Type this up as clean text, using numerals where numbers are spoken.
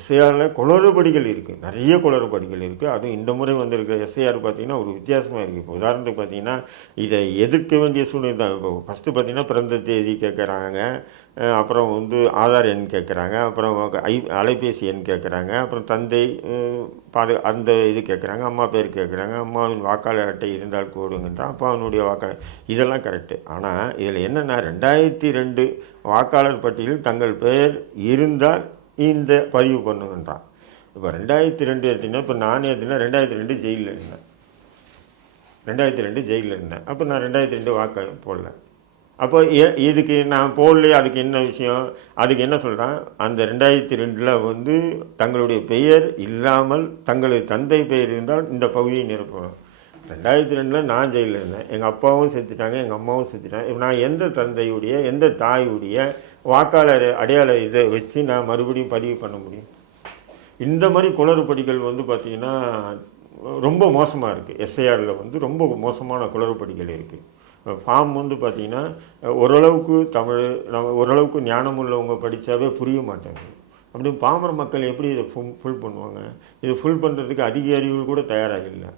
எஸ்ஐஆரில் குளறுபடிகள் இருக்குது, நிறைய குளறுபடிகள் இருக்குது. அதுவும் இந்த முறை வந்திருக்க எஸ்ஐஆர் பார்த்திங்கன்னா ஒரு வித்தியாசமாக இருக்குது. இப்போ உதாரணத்துக்கு பார்த்திங்கன்னா இதை எதிர்க்க வேண்டிய சூழ்நிலை தான். இப்போ ஃபஸ்ட்டு பார்த்திங்கன்னா பிறந்த தேதி கேட்குறாங்க, அப்புறம் வந்து ஆதார் எண் கேட்குறாங்க, அப்புறம் அலைபேசி எண் கேட்குறாங்க, அப்புறம் தந்தை அந்த இது கேட்குறாங்க, அம்மா பேர் கேட்குறாங்க, அம்மாவின் வாக்காளர் அட்டை இருந்தால் கூடுங்கன்றான், அப்பாவினுடைய வாக்காளர். இதெல்லாம் கரெக்டு. ஆனால் இதில் என்னென்னா 2002 வாக்காளர் பட்டியலில் தங்கள் பெயர் இருந்தால் இந்த பதிவு பண்ணுங்கன்றான். இப்போ 2002 எடுத்திங்கன்னா, இப்போ நான் எடுத்திங்கன்னா 2002 ஜெயிலில் இருந்தேன், 2002 ஜெயிலில் இருந்தேன். அப்போ நான் 2002 வாக்காளர் போடல. அப்போ இதுக்கு நான் போடலையே, அதுக்கு என்ன விஷயம்? அதுக்கு என்ன சொல்கிறான், அந்த 2002 வந்து தங்களுடைய பெயர் இல்லாமல் தங்களது தந்தை பெயர் இருந்தால் இந்த பகுதியை நிரப்பணும். 2002 நான் ஜெயிலில் இருந்தேன், எங்கள் அப்பாவும் செத்துட்டாங்க, எங்கள் அம்மாவும் செத்துட்டாங்க. இப்போ நான் எந்த தந்தையுடைய எந்த தாயுடைய வாக்காளர் அடையாள இதை வச்சு நான் மறுபடியும் பதிவு பண்ண முடியும்? இந்த மாதிரி குளறுபடிகள் வந்து பார்த்திங்கன்னா ரொம்ப மோசமாக இருக்குது. எஸ்ஐஆரில் வந்து ரொம்ப மோசமான குளறுபடிகள் இருக்குது. ஃபார்ம் வந்து பார்த்திங்கன்னா ஓரளவுக்கு தமிழ் நம்ம ஓரளவுக்கு ஞானம் உள்ளவங்க படித்தாவே புரிய மாட்டாங்க. அப்படி பாமர மக்கள் எப்படி இதை ஃபுல் பண்ணுவாங்க? இதை ஃபுல் பண்ணுறதுக்கு அதிகாரிகள் கூட தயாராக இல்லை.